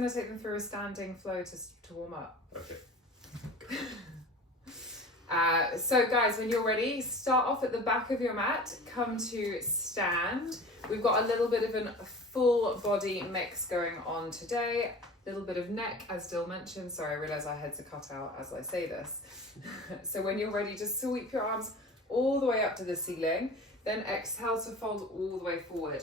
I'm going to take them through a standing flow to warm up. Okay. So guys, when you're ready, start off at the back of your mat, come to stand. We've got a little bit of a full body mix going on today. A little bit of neck, as Dill mentioned. Sorry, I realise our heads are cut out as I say this. So when you're ready, just sweep your arms all the way up to the ceiling. Then exhale to fold all the way forward.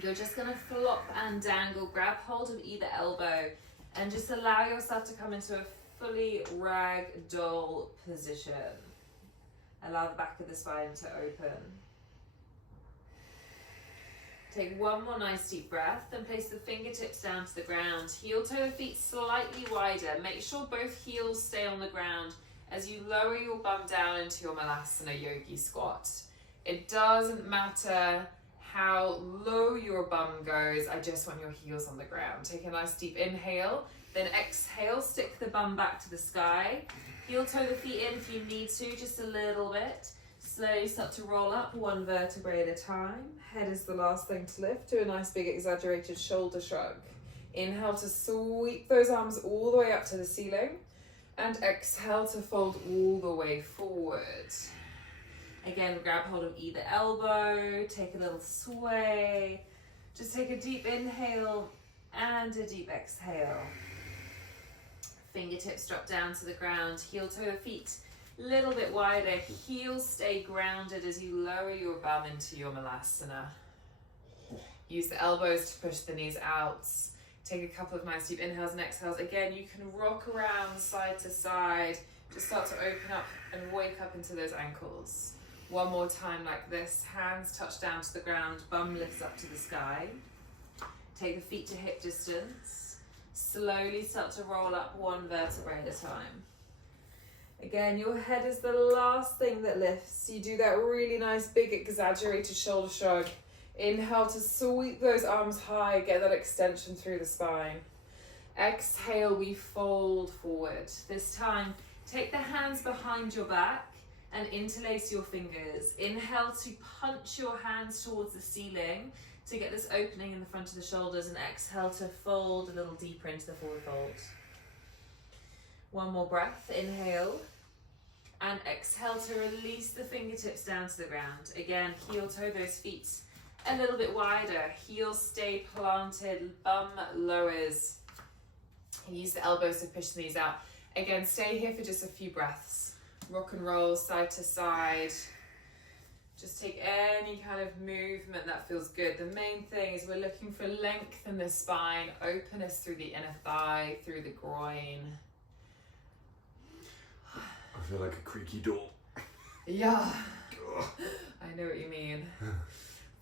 You're just going to flop and dangle, grab hold of either elbow, and just allow yourself to come into a fully ragdoll position. Allow the back of the spine to open. Take one more nice deep breath, then place the fingertips down to the ground. Heel toe the feet slightly wider. Make sure both heels stay on the ground as you lower your bum down into your Malasana Yogi squat. It doesn't matter how low your bum goes, I just want your heels on the ground. Take a nice deep inhale, then exhale, stick the bum back to the sky. Heel toe the feet in if you need to, just a little bit. Slowly start to roll up one vertebrae at a time. Head is the last thing to lift. Do a nice big exaggerated shoulder shrug. Inhale to sweep those arms all the way up to the ceiling. And exhale to fold all the way forward. Again, grab hold of either elbow, take a little sway. Just take a deep inhale and a deep exhale. Fingertips drop down to the ground, heel toe the feet a little bit wider. Heels stay grounded as you lower your bum into your Malasana. Use the elbows to push the knees out. Take a couple of nice deep inhales and exhales. Again, you can rock around side to side. Just start to open up and wake up into those ankles. One more time like this. Hands touch down to the ground, bum lifts up to the sky. Take the feet to hip distance. Slowly start to roll up one vertebrae at a time. Again, your head is the last thing that lifts. You do that really nice, big, exaggerated shoulder shrug. Inhale to sweep those arms high, get that extension through the spine. Exhale, we fold forward. This time, take the hands behind your back and interlace your fingers. Inhale to punch your hands towards the ceiling to get this opening in the front of the shoulders, and exhale to fold a little deeper into the forward fold. One more breath, inhale, and exhale to release the fingertips down to the ground. Again, heel toe those feet a little bit wider. Heels stay planted, bum lowers. Use the elbows to push the knees out. Again, stay here for just a few breaths. Rock and roll side to side. Just take any kind of movement that feels good. The main thing is we're looking for length in the spine, openness through the inner thigh, through the groin. I feel like a creaky door. Yeah, I know what you mean.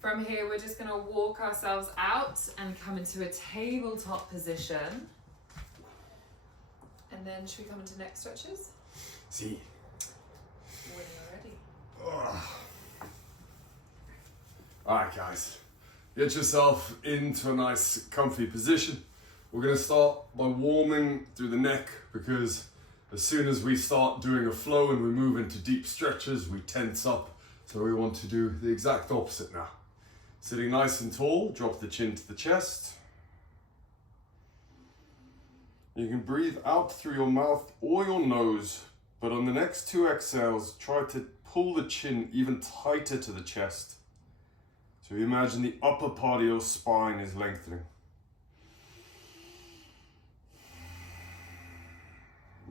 From here, we're just gonna walk ourselves out and come into a tabletop position. And then should we come into neck stretches? See. When you're ready. Alright guys, get yourself into a nice comfy position. We're going to start by warming through the neck, because as soon as we start doing a flow and we move into deep stretches, we tense up. So we want to do the exact opposite now. Sitting nice and tall, drop the chin to the chest. You can breathe out through your mouth or your nose, but on the next two exhales, try to pull the chin even tighter to the chest. So you imagine the upper part of your spine is lengthening.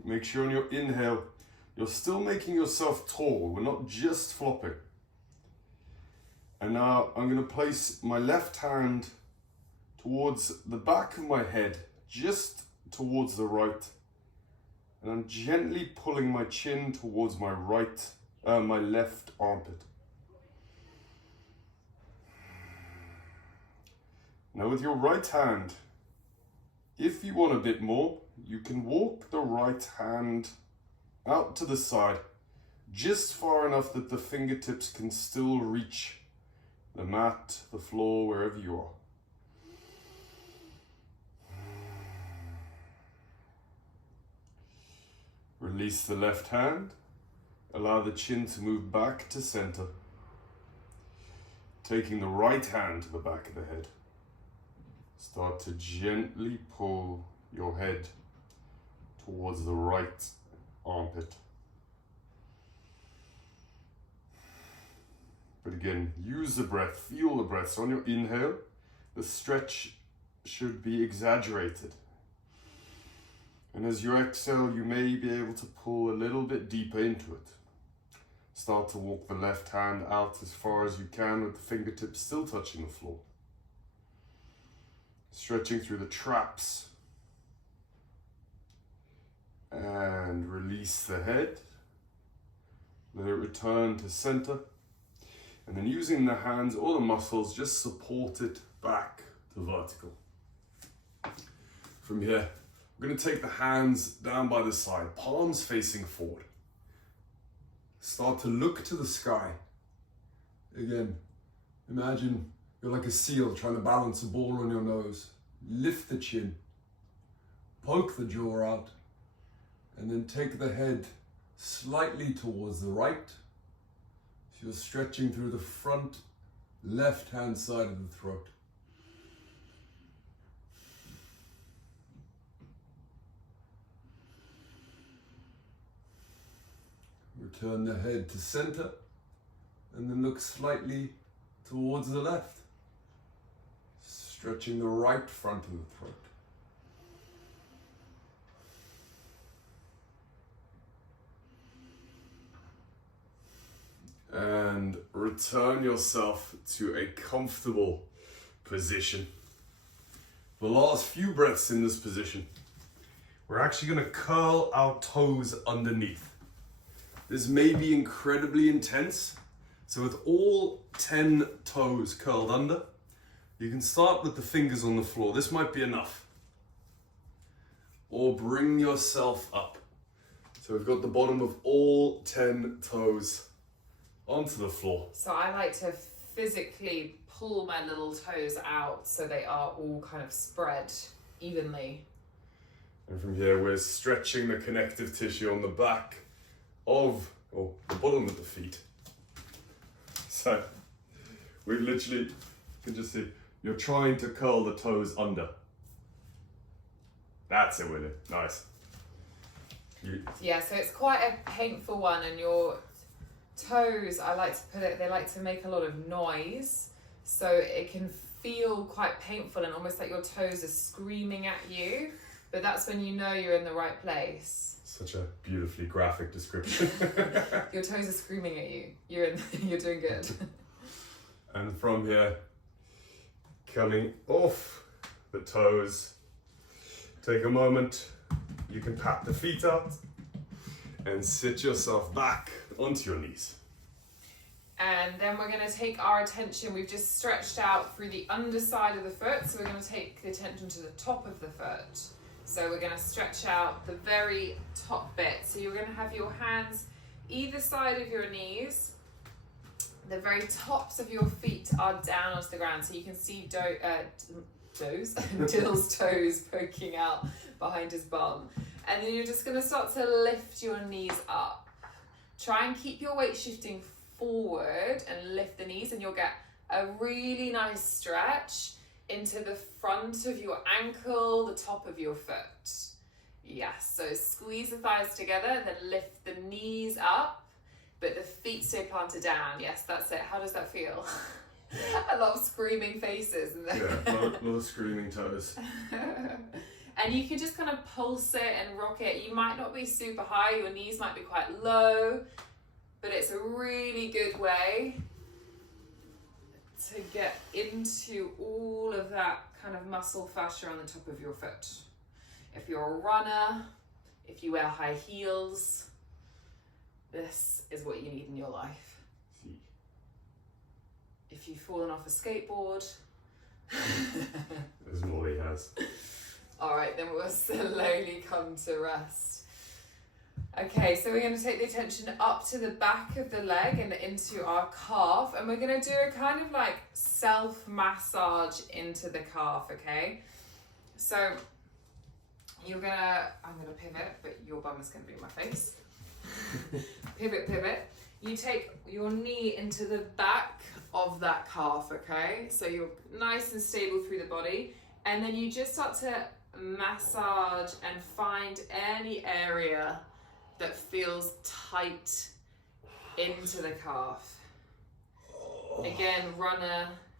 Make sure on your inhale, you're still making yourself tall. We're not just flopping. And now I'm going to place my left hand towards the back of my head, just towards the right. And I'm gently pulling my chin towards my my left armpit. Now with your right hand, if you want a bit more, you can walk the right hand out to the side, just far enough that the fingertips can still reach the mat, the floor, wherever you are. Release the left hand, allow the chin to move back to center, taking the right hand to the back of the head. Start to gently pull your head towards the right armpit. But again, use the breath, feel the breath. So on your inhale, the stretch should be exaggerated. And as you exhale, you may be able to pull a little bit deeper into it. Start to walk the left hand out as far as you can with the fingertips still touching the floor. Stretching through the traps. And release the head. Let it return to center. And then using the hands or the muscles, just support it back to vertical. From here, we're going to take the hands down by the side, palms facing forward. Start to look to the sky. Again, imagine you're like a seal trying to balance a ball on your nose. Lift the chin, poke the jaw out, and then take the head slightly towards the right. So you're stretching through the front left-hand side of the throat. Return the head to center and then look slightly towards the left. Stretching the right front of the throat. And return yourself to a comfortable position. The last few breaths in this position, we're actually going to curl our toes underneath. This may be incredibly intense, so with all 10 toes curled under, you can start with the fingers on the floor. This might be enough. Or bring yourself up. So we've got the bottom of all 10 toes onto the floor. So I like to physically pull my little toes out so they are all kind of spread evenly. And from here, we're stretching the connective tissue on the back of, or the bottom of the feet. So we literally, you can just see, you're trying to curl the toes under. That's it, Willie. Nice. Yeah, so it's quite a painful one, and your toes, I like to put it, they like to make a lot of noise, so it can feel quite painful and almost like your toes are screaming at you, but that's when you know you're in the right place. Such a beautifully graphic description. Your toes are screaming at you. You're doing good. And from here, coming off the toes, take a moment. You can pat the feet out and sit yourself back onto your knees. And then we're going to take our attention, we've just stretched out through the underside of the foot, so we're going to take the attention to the top of the foot. So we're going to stretch out the very top bit. So you're going to have your hands either side of your knees. The very tops of your feet are down onto the ground, so you can see Dill's toes poking out behind his bum. And then you're just going to start to lift your knees up. Try and keep your weight shifting forward and lift the knees, and you'll get a really nice stretch into the front of your ankle, the top of your foot. Yes, so squeeze the thighs together and then lift the knees up, but the feet stay planted down. Yes, that's it. How does that feel? I love screaming faces. Yeah, a lot of screaming toes. And you can just kind of pulse it and rock it. You might not be super high, your knees might be quite low, but it's a really good way to get into all of that kind of muscle fascia on the top of your foot. If you're a runner, if you wear high heels, this is what you need in your life. See. If you've fallen off a skateboard. As Molly has. All right, then we'll slowly come to rest. Okay, so we're going to take the attention up to the back of the leg and into our calf, and we're going to do a kind of like self-massage into the calf, okay? So I'm going to pivot, but your bum is going to be in my face. Pivot. You take your knee into the back of that calf, okay? So you're nice and stable through the body. And then you just start to massage and find any area that feels tight into the calf. Again,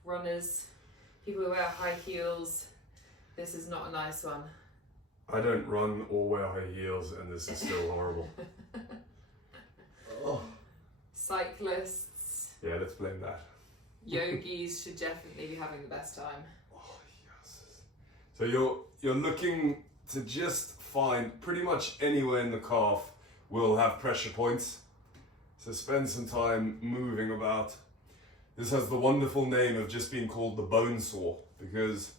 runners, people who wear high heels, this is not a nice one. I don't run or wear high heels and this is still horrible. Oh. Cyclists. Yeah, let's blame that. Yogis should definitely be having the best time. Oh, yes. So you're looking to just find pretty much anywhere in the calf will have pressure points. So spend some time moving about. This has the wonderful name of just being called the bone saw, because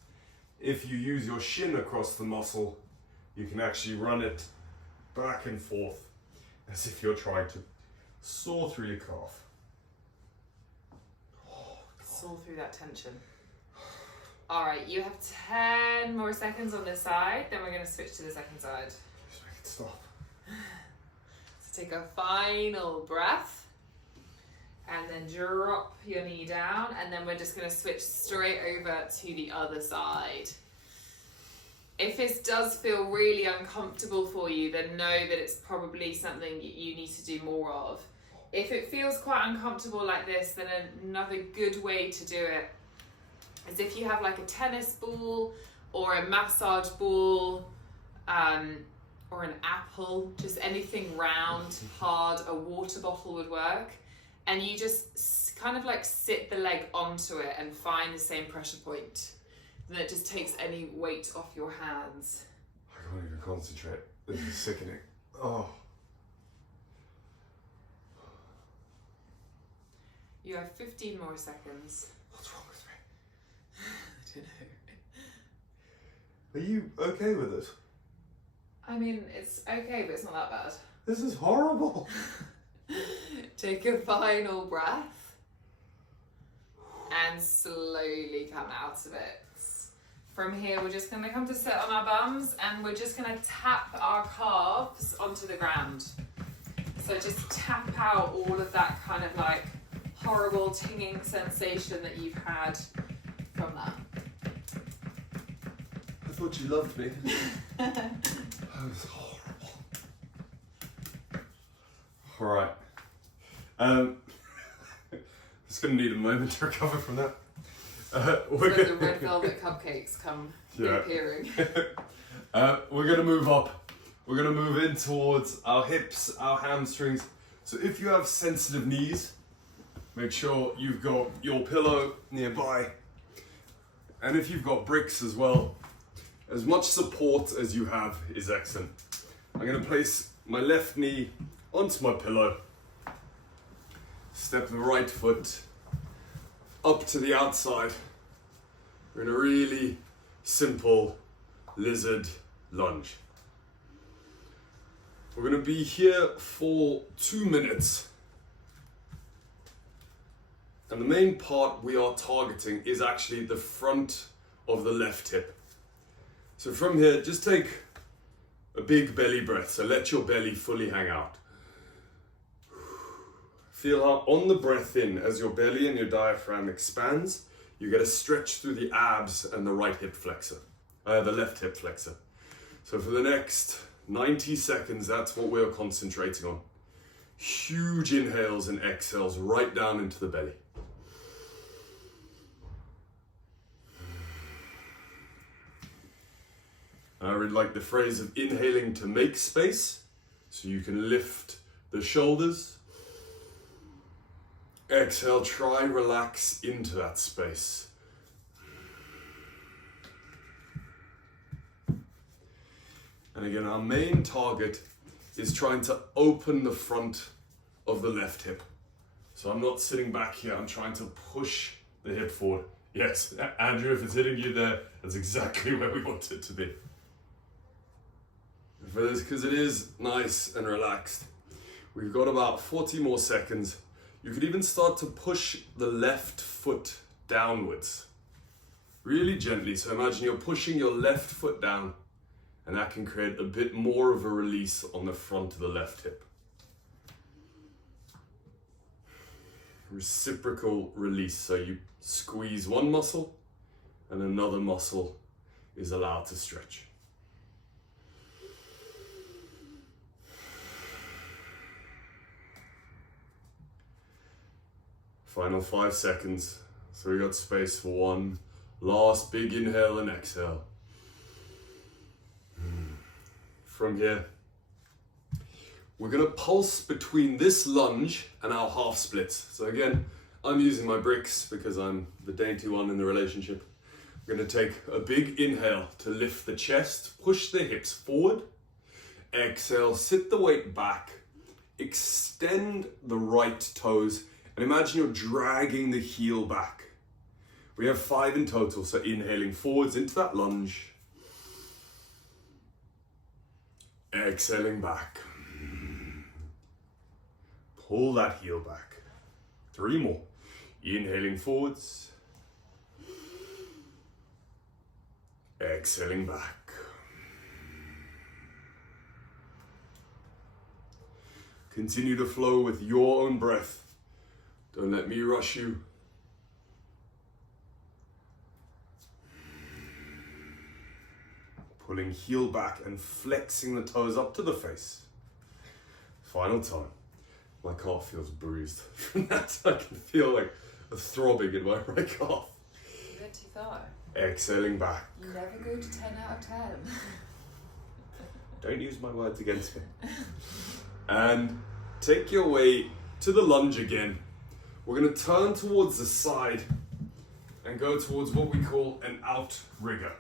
if you use your shin across the muscle, you can actually run it back and forth as if you're trying to saw through your calf. Saw through that tension. All right, you have 10 more seconds on this side, then we're going to switch to the second side. Just make it stop. So take a final breath and then drop your knee down, and then we're just going to switch straight over to the other side. If this does feel really uncomfortable for you, then know that it's probably something you need to do more of. If it feels quite uncomfortable like this, then another good way to do it is if you have like a tennis ball or a massage ball, or an apple, just anything round, hard, a water bottle would work. And you just kind of like sit the leg onto it and find the same pressure point. Then it just takes any weight off your hands. I can't even concentrate. This is sickening. Oh. You have 15 more seconds. What's wrong with me? I don't know. Are you okay with this? I mean, it's okay, but it's not that bad. This is horrible. Take a final breath and slowly come out of it. From here, we're just going to come to sit on our bums and we're just going to tap our calves onto the ground. So just tap out all of that kind of like horrible tinging sensation that you've had from that. I thought you loved me. That was horrible. Alright. It's going to need a moment to recover from that. We're like the red velvet cupcakes come appearing. We're going to move up. We're going to move in towards our hips, our hamstrings. So if you have sensitive knees, make sure you've got your pillow nearby. And if you've got bricks as well, as much support as you have is excellent. I'm going to place my left knee onto my pillow. Step the right foot up to the outside. We're in a really simple lizard lunge. We're going to be here for 2 minutes. And the main part we are targeting is actually the front of the left hip. So from here, just take a big belly breath. So let your belly fully hang out. Feel how on the breath in, as your belly and your diaphragm expands, you get a stretch through the abs and the right hip flexor, the left hip flexor. So for the next 90 seconds, that's what we're concentrating on. Huge inhales and exhales right down into the belly. I really like the phrase of inhaling to make space, so you can lift the shoulders. Exhale, try relax into that space. And again, our main target is trying to open the front of the left hip. So I'm not sitting back here, I'm trying to push the hip forward. Yes, Andrew, if it's hitting you there, that's exactly where we want it to be. For this, because it is nice and relaxed, we've got about 40 more seconds. You could even start to push the left foot downwards, really gently. So imagine you're pushing your left foot down, and that can create a bit more of a release on the front of the left hip. Reciprocal release, so you squeeze one muscle and another muscle is allowed to stretch. Final 5 seconds. So we got space for one last big inhale and exhale. From here, we're gonna pulse between this lunge and our half splits. So again, I'm using my bricks because I'm the dainty one in the relationship. We're gonna take a big inhale to lift the chest, push the hips forward. Exhale, sit the weight back, extend the right toes, and imagine you're dragging the heel back. We have 5 in total, so inhaling forwards into that lunge. Exhaling back. Pull that heel back. 3 more. Inhaling forwards. Exhaling back. Continue to flow with your own breath. Don't let me rush you. Pulling heel back and flexing the toes up to the face. Final time. My calf feels bruised. From that, I can feel like a throbbing in my right calf. You went too far. Exhaling back. You never go to 10 out of 10. Don't use my words against me. And take your way to the lunge again. We're going to turn towards the side and go towards what we call an outrigger.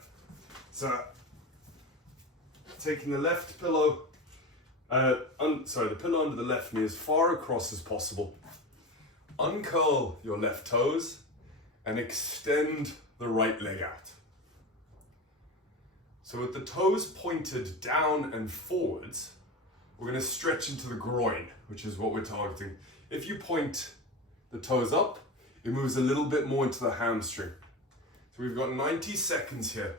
So, taking the left pillow, the pillow under the left knee as far across as possible. Uncurl your left toes and extend the right leg out. So with the toes pointed down and forwards, we're going to stretch into the groin, which is what we're targeting. If you point the toes up, it moves a little bit more into the hamstring. So we've got 90 seconds here.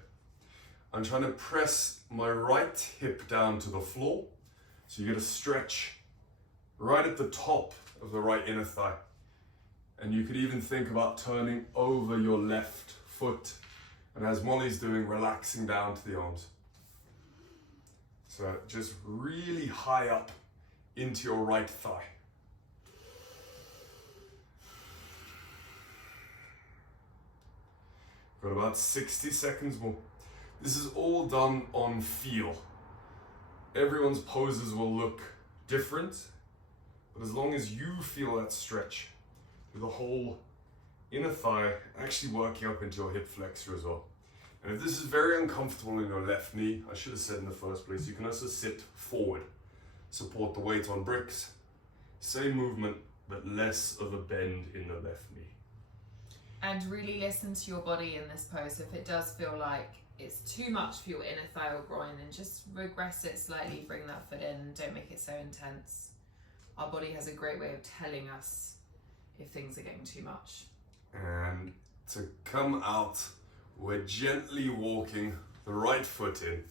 I'm trying to press my right hip down to the floor. So you get a stretch right at the top of the right inner thigh. And you could even think about turning over your left foot. And as Molly's doing, relaxing down to the arms. So just really high up into your right thigh. Got about 60 seconds more. This is all done on feel. Everyone's poses will look different, but as long as you feel that stretch through the whole inner thigh, actually working up into your hip flexor as well. And if this is very uncomfortable in your left knee, I should have said in the first place, you can also sit forward, support the weight on bricks. Same movement, but less of a bend in the left knee. And really listen to your body in this pose. If it does feel like it's too much for your inner thigh or groin, then just regress it slightly, bring that foot in, don't make it so intense. Our body has a great way of telling us if things are getting too much. And to come out, we're gently walking the right foot in.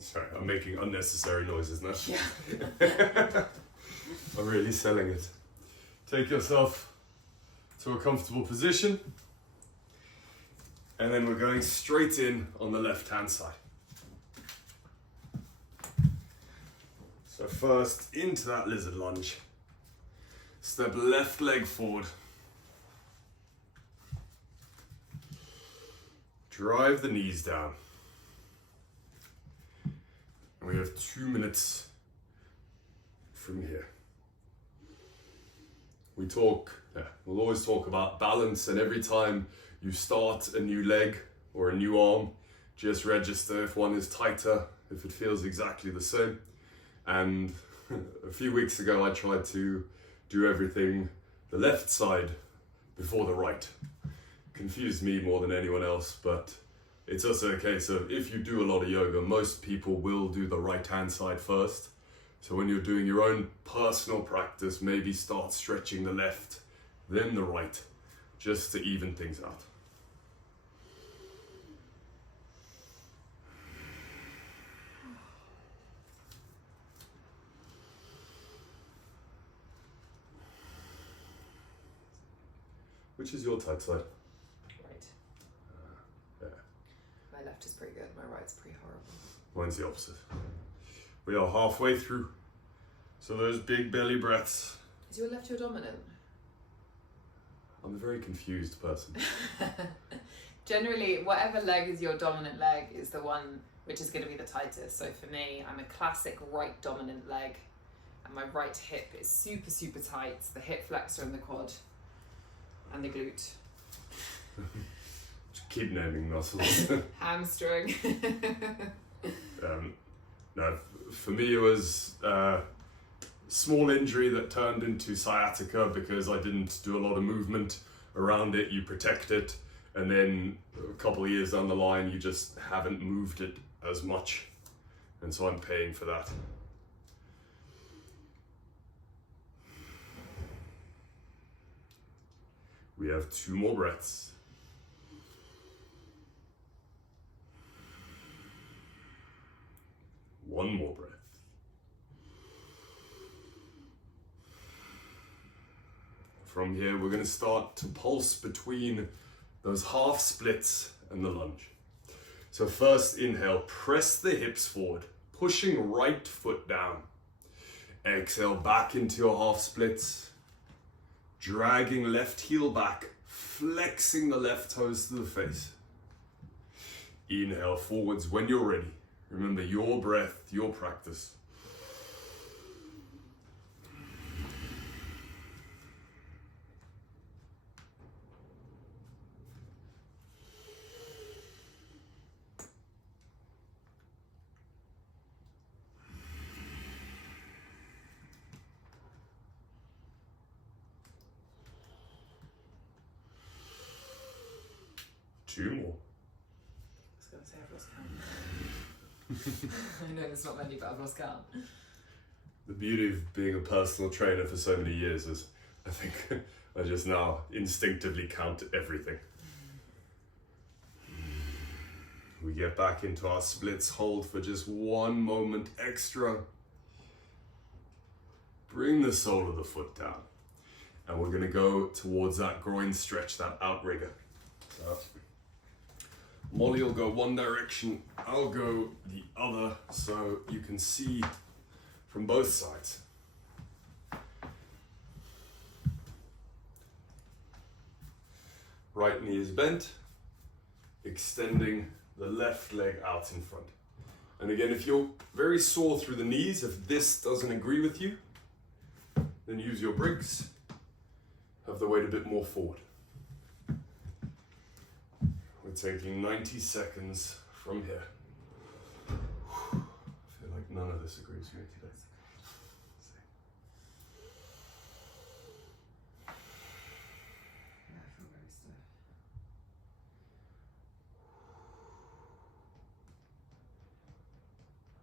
Sorry, I'm making unnecessary noises now. Yeah. I'm really selling it. Take yourself to a comfortable position. And then we're going straight in on the left-hand side. So first, into that lizard lunge. Step left leg forward. Drive the knees down. And we have 2 minutes from here. We'll always talk about balance, and every time you start a new leg or a new arm, just register if one is tighter, if it feels exactly the same. And a few weeks ago I tried to do everything the left side before the right. Confused me more than anyone else, but it's also a case of if you do a lot of yoga, most people will do the right hand side first. So when you're doing your own personal practice, maybe start stretching the left, then the right, just to even things out. Which is your tight side? Right. Yeah. My left is pretty good, my right's pretty horrible. Mine's the opposite. We are halfway through. So those big belly breaths. Is your left your dominant? I'm a very confused person. Generally, whatever leg is your dominant leg is the one which is going to be the tightest. So for me, I'm a classic right dominant leg, and my right hip is super, super tight. It's the hip flexor and the quad and the glute. Just keep naming muscles. Hamstring. No, for me it was a small injury that turned into sciatica because I didn't do a lot of movement around it. You protect it, and then a couple of years down the line you just haven't moved it as much, and so I'm paying for that. We have 2 more breaths. One more breath. From here, we're going to start to pulse between those half splits and the lunge. So first inhale, press the hips forward, pushing right foot down. Exhale back into your half splits, dragging left heel back, flexing the left toes to the face. Inhale forwards when you're ready. Remember, your breath, your practice. Two more. I was going to say I've lost count. I know there's not many, but I've lost count. The beauty of being a personal trainer for so many years is, I think, I just now instinctively count everything. We get back into our splits, hold for just one moment extra. Bring the sole of the foot down. And we're going to go towards that groin stretch, that outrigger. So, Molly will go one direction, I'll go the other, so you can see from both sides. Right knee is bent, extending the left leg out in front. And again, if you're very sore through the knees, if this doesn't agree with you, then use your Briggs. Have the weight a bit more forward. We're taking 90 seconds from here. I feel like none of this agrees with me today. Yeah, I feel very stiff.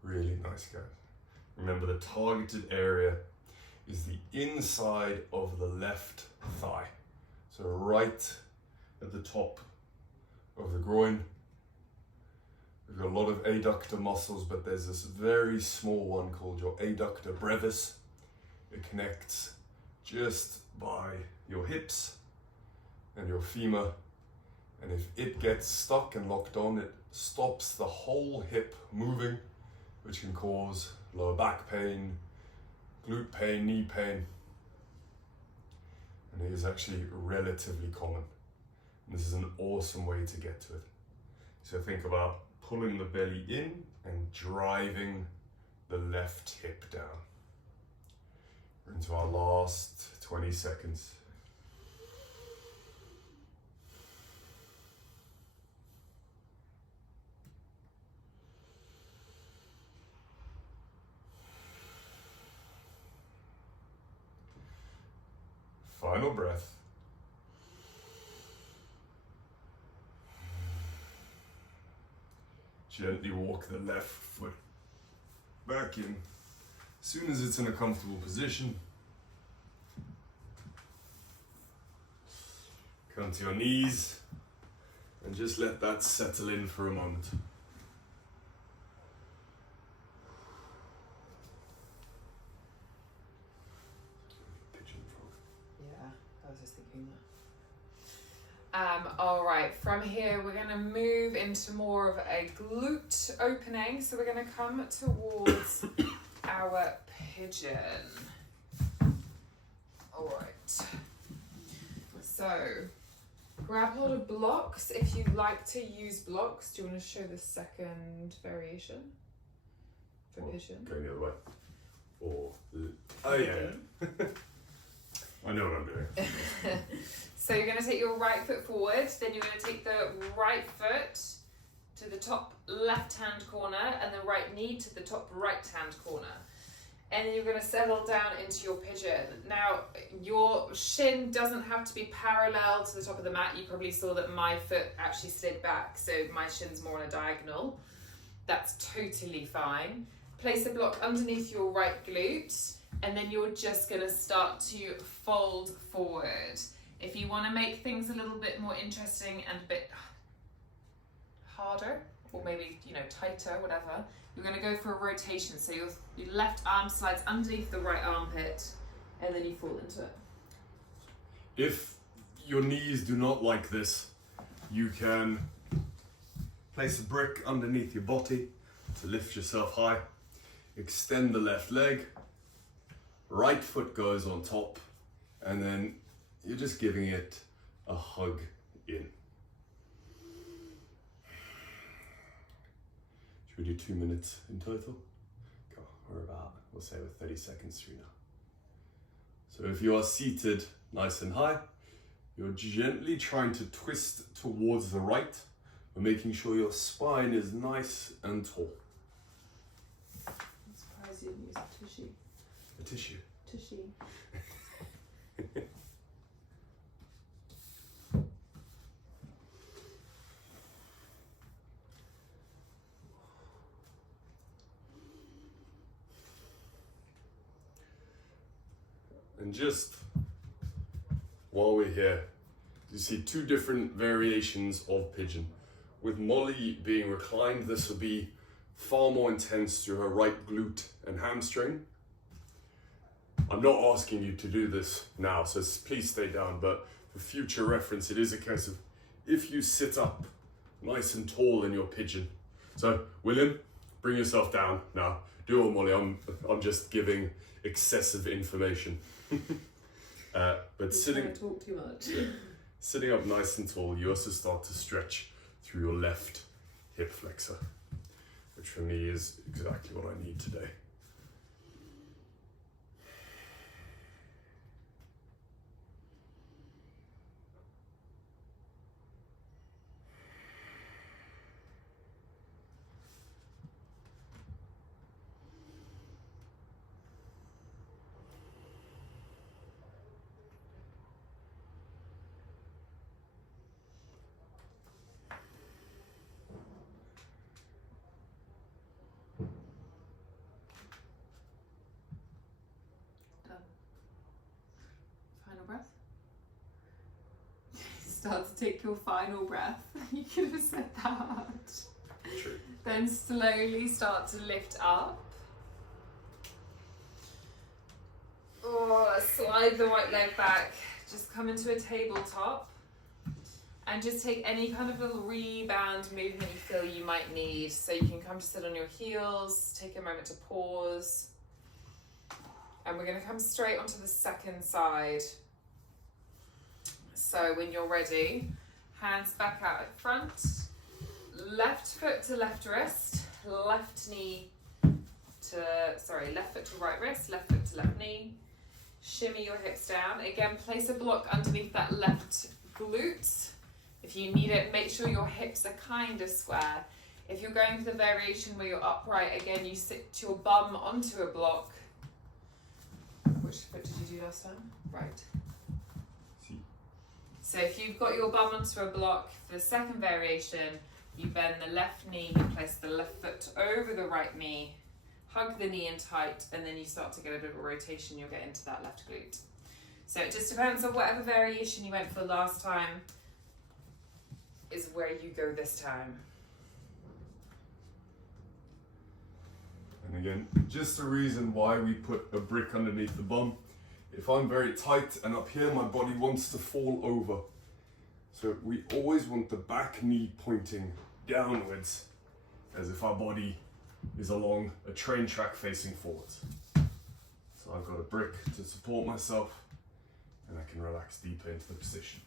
Really nice, guys. Remember, the targeted area is the inside of the left thigh. So right at the top of the groin. We've got a lot of adductor muscles, but there's this very small one called your adductor brevis. It connects just by your hips and your femur. And if it gets stuck and locked on, it stops the whole hip moving, which can cause lower back pain, glute pain, knee pain. And it is actually relatively common. And this is an awesome way to get to it. So think about pulling the belly in and driving the left hip down. We're into our last 20 seconds. Final breath. Gently walk the left foot back in. As soon as it's in a comfortable position, come to your knees and just let that settle in for a moment. Yeah, I was just thinking that. All right, from here we're going to move into more of a glute opening. So we're going to come towards our pigeon. All right. So grab hold of blocks. If you like to use blocks, do you want to show the second variation for pigeon? Going the other way. Or oh yeah. I know what I'm doing. So you're going to take your right foot forward, then you're going to take the right foot to the top left-hand corner and the right knee to the top right-hand corner. And then you're going to settle down into your pigeon. Now, your shin doesn't have to be parallel to the top of the mat. You probably saw that my foot actually slid back, so my shin's more on a diagonal. That's totally fine. Place a block underneath your right glute, and then you're just going to start to fold forward. If you want to make things a little bit more interesting and a bit harder, or maybe, tighter, whatever, you're going to go for a rotation. So your left arm slides underneath the right armpit, and then you fall into it. If your knees do not like this, you can place a brick underneath your body to lift yourself high. Extend the left leg, right foot goes on top, and then you're just giving it a hug in. Should we do 2 minutes in total? Go, we'll say we're 30 seconds through now. So if you are seated nice and high, you're gently trying to twist towards the right, but making sure your spine is nice and tall. I'm surprised you didn't use a tissue. A tissue? Tissue. And just while we're here, you see 2 different variations of pigeon. With Molly being reclined, this will be far more intense to her right glute and hamstring. I'm not asking you to do this now, so please stay down, but for future reference, it is a case of if you sit up nice and tall in your pigeon. So, William, bring yourself down now. Do it, Molly, I'm just giving excessive information. But sitting, talk too much. Sitting up nice and tall, you also start to stretch through your left hip flexor, which for me is exactly what I need today. Final breath. Start to take your final breath. You could have said that. True. Then slowly start to lift up. Slide the right leg back. Just come into a tabletop. And just take any kind of little rebound movement you feel you might need. So you can come to sit on your heels, take a moment to pause. And we're going to come straight onto the second side. So when you're ready, hands back out at front, left foot to left wrist, left foot to right wrist, left foot to left knee. Shimmy your hips down. Again, place a block underneath that left glute. If you need it, make sure your hips are kind of square. If you're going for the variation where you're upright, again, you sit your bum onto a block. Which foot did you do last time? Right. So if you've got your bum onto a block, for the second variation, you bend the left knee, you place the left foot over the right knee, hug the knee in tight, and then you start to get a bit of a rotation, you'll get into that left glute. So it just depends on whatever variation you went for last time is where you go this time. And again, just the reason why we put a brick underneath the bum. If I'm very tight and up here, my body wants to fall over. So we always want the back knee pointing downwards, as if our body is along a train track facing forwards. So I've got a brick to support myself, and I can relax deeper into the position.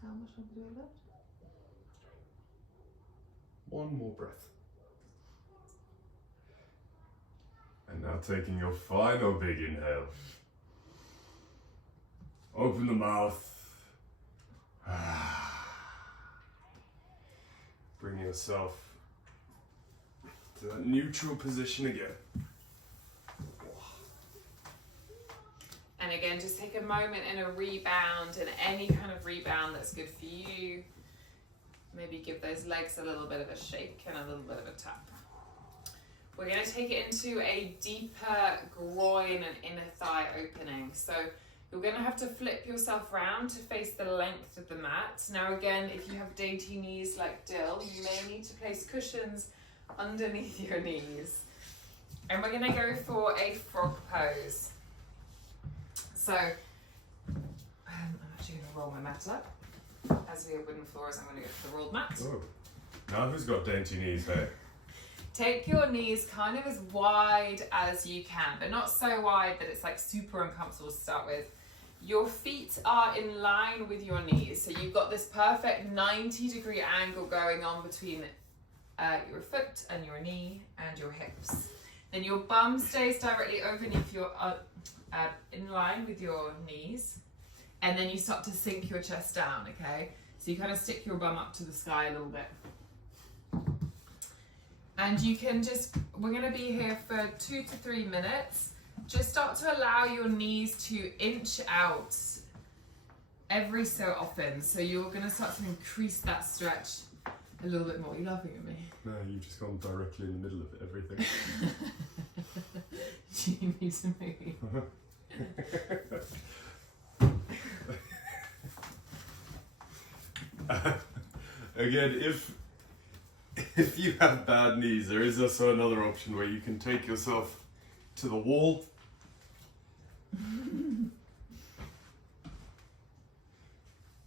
How much have we left? One more breath. And now taking your final big inhale. Open the mouth. Bring yourself to that neutral position again. And again, just take a moment in a rebound, and any kind of rebound that's good for you. Maybe give those legs a little bit of a shake and a little bit of a tap. We're going to take it into a deeper groin and inner thigh opening. So you're going to have to flip yourself round to face the length of the mat. Now again, if you have dainty knees like Dill, you may need to place cushions underneath your knees. And we're going to go for a frog pose. So I'm actually going to roll my mat up. As we have wooden floors, I'm going to go for the rolled mat. Oh. Now who's got dainty knees here? Take your knees kind of as wide as you can, but not so wide that it's like super uncomfortable to start with. Your feet are in line with your knees, so you've got this perfect 90-degree angle going on between your foot and your knee and your hips. Then your bum stays directly underneath your, in line with your knees, and then you start to sink your chest down, okay? So you kind of stick your bum up to the sky a little bit. And you can just, we're gonna be here for 2 to 3 minutes. Just start to allow your knees to inch out every so often. So you're gonna start to increase that stretch a little bit more. You're laughing at me. No, you've just gone directly in the middle of everything. You need to move. Again, if you have bad knees, there is also another option where you can take yourself to the wall.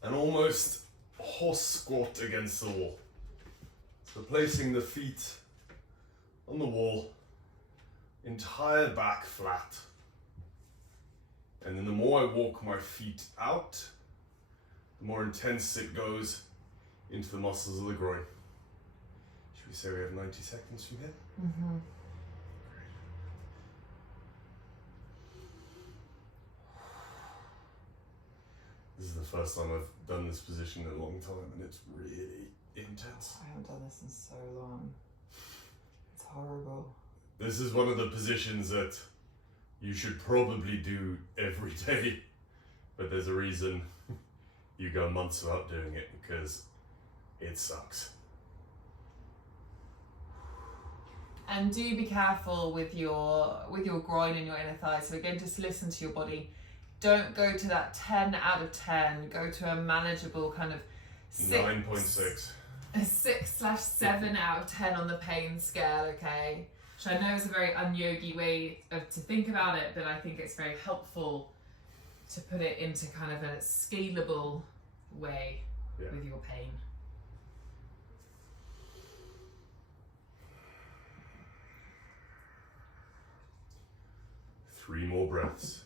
And almost horse squat against the wall. So placing the feet on the wall, entire back flat. And then the more I walk my feet out, the more intense it goes into the muscles of the groin. Should we say we have 90 seconds from here? Mm-hmm. This is the first time I've done this position in a long time, and it's really intense. I haven't done this in so long. It's horrible. This is one of the positions that you should probably do every day, but there's a reason you go months without doing it, because it sucks. And do be careful with your groin and your inner thigh. So again, just listen to your body. Don't go to that 10 out of 10. Go to a manageable kind of 9.6. A 6/7 out of 10 on the pain scale, okay? Which I know is a very un-yogi way to think about it, but I think it's very helpful to put it into kind of a scalable way with your pain. Three more breaths.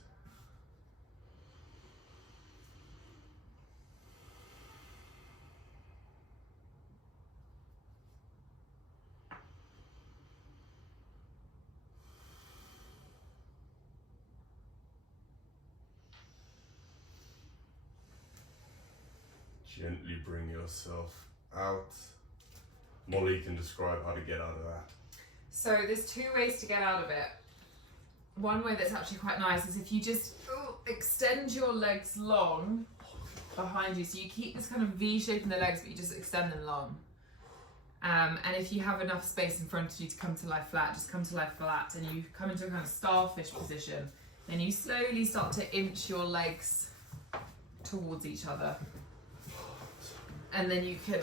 Gently bring yourself out. Molly can describe how to get out of that. So there's two ways to get out of it. One way that's actually quite nice is if you just extend your legs long behind you. So you keep this kind of V shape in the legs, but you just extend them long. And if you have enough space in front of you to come to lie flat, just come to lie flat, and you come into a kind of starfish position. Then you slowly start to inch your legs towards each other. And then you can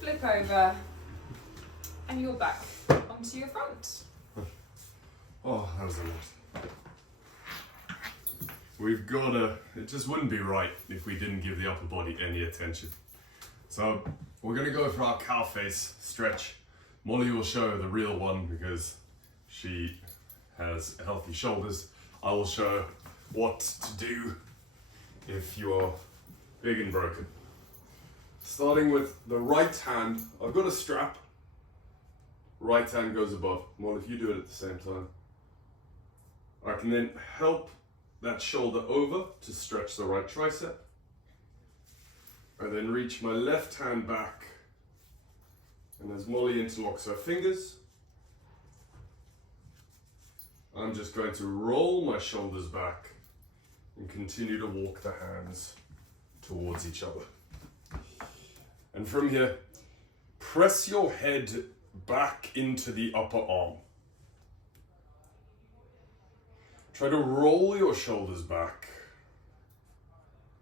flip over and you're back onto your front. Oh, that was a lot. We've gotta, it just wouldn't be right if we didn't give the upper body any attention. So we're gonna go for our cow face stretch. Molly will show the real one because she has healthy shoulders. I will show what to do if you are big and broken. Starting with the right hand, I've got a strap. Right hand goes above. Molly, if you do it at the same time. I can then help that shoulder over to stretch the right tricep. I then reach my left hand back, and as Molly interlocks her fingers, I'm just going to roll my shoulders back and continue to walk the hands towards each other. And from here, press your head back into the upper arm. Try to roll your shoulders back.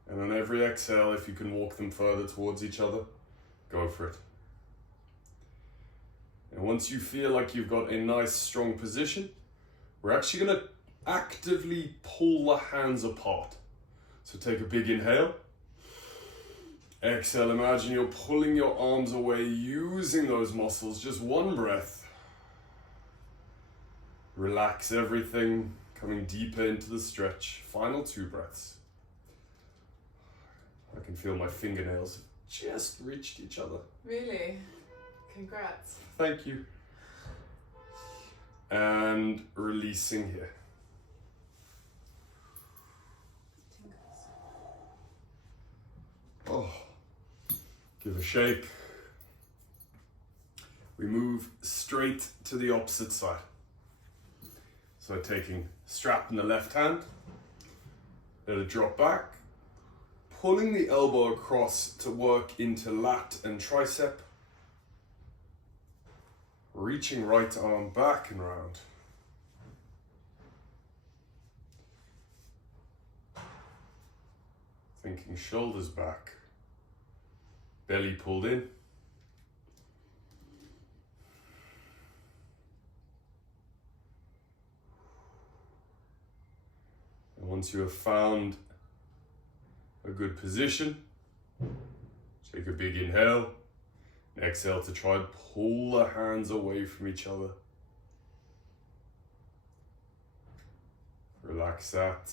And on every exhale, if you can walk them further towards each other, go for it. And once you feel like you've got a nice, strong position, we're actually going to actively pull the hands apart. So take a big inhale. Exhale, imagine you're pulling your arms away using those muscles. Just one breath. Relax everything, coming deeper into the stretch. Final 2 breaths. I can feel my fingernails have just reached each other. Really? Congrats. Thank you. And releasing here. Oh, give a shake. We move straight to the opposite side. So taking strap in the left hand, let it drop back, pulling the elbow across to work into lat and tricep, reaching right arm back and round. Thinking shoulders back, belly pulled in. And once you have found a good position, take a big inhale and exhale to try and pull the hands away from each other. Relax that,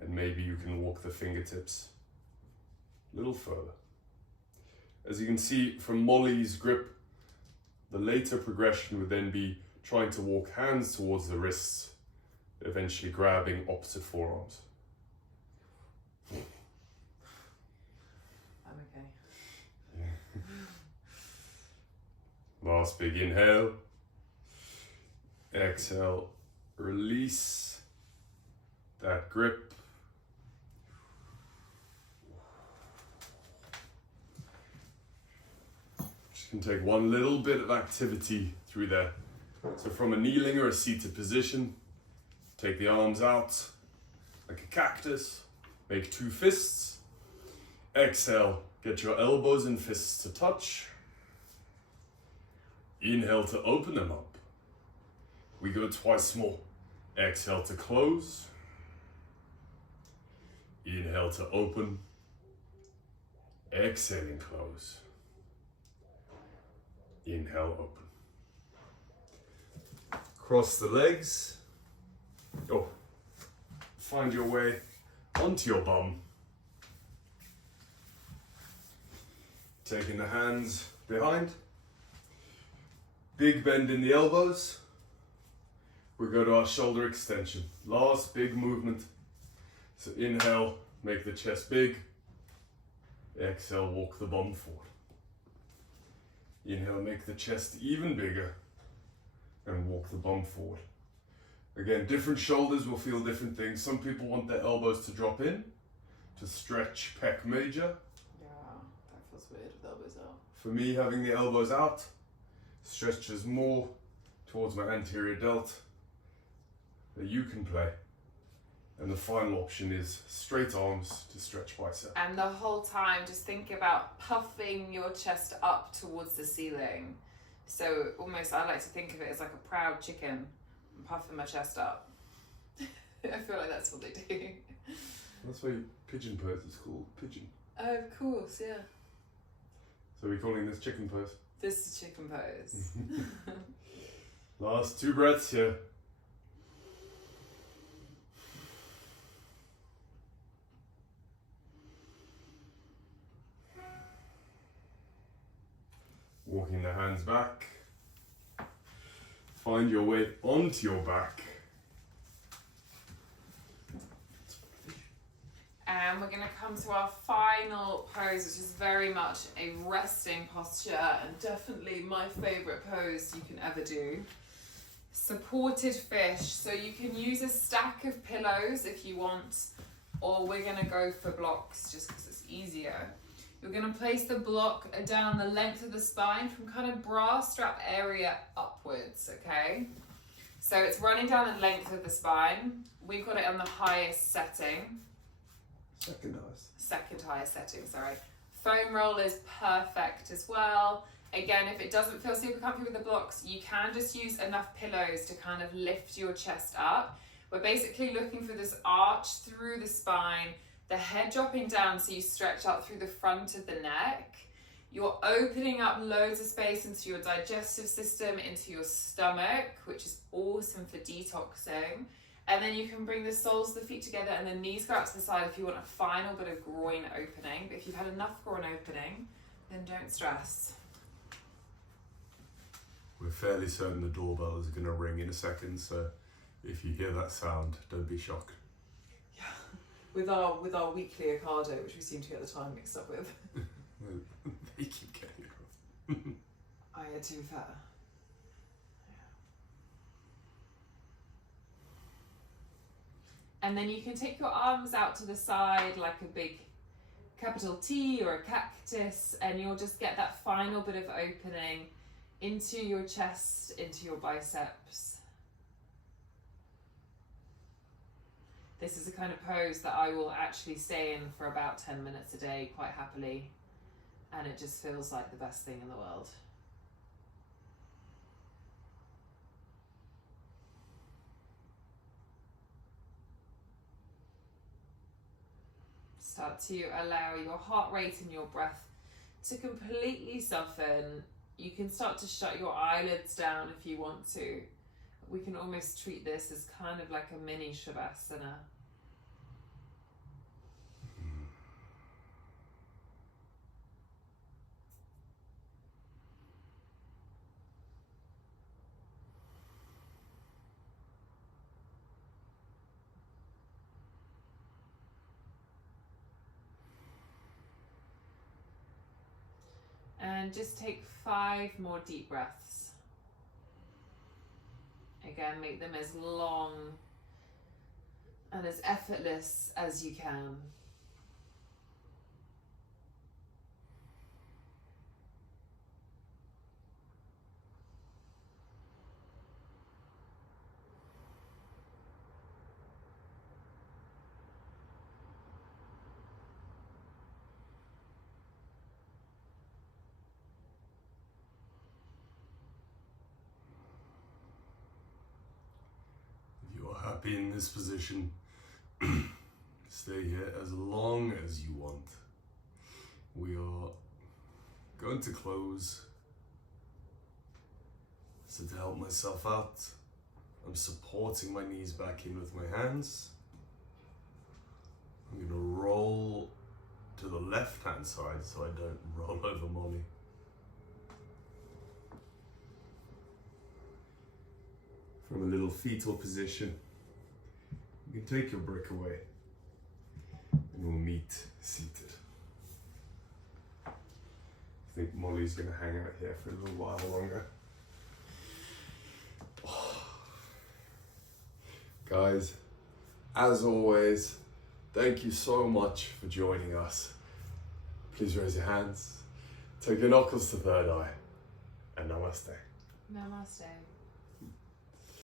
and maybe you can walk the fingertips a little further. As you can see from Molly's grip, the later progression would then be trying to walk hands towards the wrists, eventually grabbing opposite forearms. I'm okay. Yeah. Last big inhale. Exhale, release that grip. Just can take one little bit of activity through there. So from a kneeling or a seated position, take the arms out like a cactus, make 2 fists. Exhale, get your elbows and fists to touch. Inhale to open them up. We go twice more. Exhale to close. Inhale to open. Exhaling, close. Inhale, open. Cross the legs. Oh, find your way onto your bum. Taking the hands behind. Big bend in the elbows. We go to our shoulder extension. Last big movement. So inhale, make the chest big. Exhale, walk the bum forward. Inhale, make the chest even bigger and walk the bum forward. Again, different shoulders will feel different things. Some people want their elbows to drop in to stretch pec major. Yeah, that feels weird with elbows out. For me, having the elbows out stretches more towards my anterior delt that you can play. And the final option is straight arms to stretch bicep. And the whole time, just think about puffing your chest up towards the ceiling. So almost, I like to think of it as like a proud chicken. I'm puffing my chest up. I feel like that's what they do. That's why pigeon pose is called pigeon. Oh, of course, yeah. So we're calling this chicken pose. This is chicken pose. Last 2 breaths here. Walking the hands back. Find your weight onto your back. And we're going to come to our final pose, which is very much a resting posture and definitely my favorite pose you can ever do. Supported fish. So you can use a stack of pillows if you want, or we're going to go for blocks just because it's easier. You're going to place the block down the length of the spine from kind of bra strap area upwards, okay? So it's running down the length of the spine. We've got it on the highest setting. Second highest setting, sorry. Foam roll is perfect as well. Again, if it doesn't feel super comfy with the blocks, you can just use enough pillows to kind of lift your chest up. We're basically looking for this arch through the spine, the head dropping down so you stretch out through the front of the neck. You're opening up loads of space into your digestive system, into your stomach, which is awesome for detoxing. And then you can bring the soles of the feet together and the knees go out to the side if you want a final bit of groin opening. But if you've had enough groin opening, then don't stress. We're fairly certain the doorbell is going to ring in a second, so if you hear that sound, don't be shocked. Yeah, with our weekly Ocado, which we seem to get the time mixed up with. They keep getting it wrong. Yeah, to be fair. And then you can take your arms out to the side like a big capital T or a cactus, and you'll just get that final bit of opening into your chest, into your biceps. This is a kind of pose that I will actually stay in for about 10 minutes a day quite happily, and it just feels like the best thing in the world. Start to allow your heart rate and your breath to completely soften. You can start to shut your eyelids down if you want to. We can almost treat this as kind of like a mini Shavasana. And just take 5 more deep breaths. Again, make them as long and as effortless as you can. Happy in this position, stay here as long as you want. We are going to close. So to help myself out, I'm supporting my knees back in with my hands. I'm going to roll to the left hand side so I don't roll over Molly. From a little fetal position, you can take your brick away and we'll meet seated. I think Molly's going to hang out here for a little while longer. Guys, as always, thank you so much for joining us. Please raise your hands, take your knuckles to third eye, and namaste. Namaste.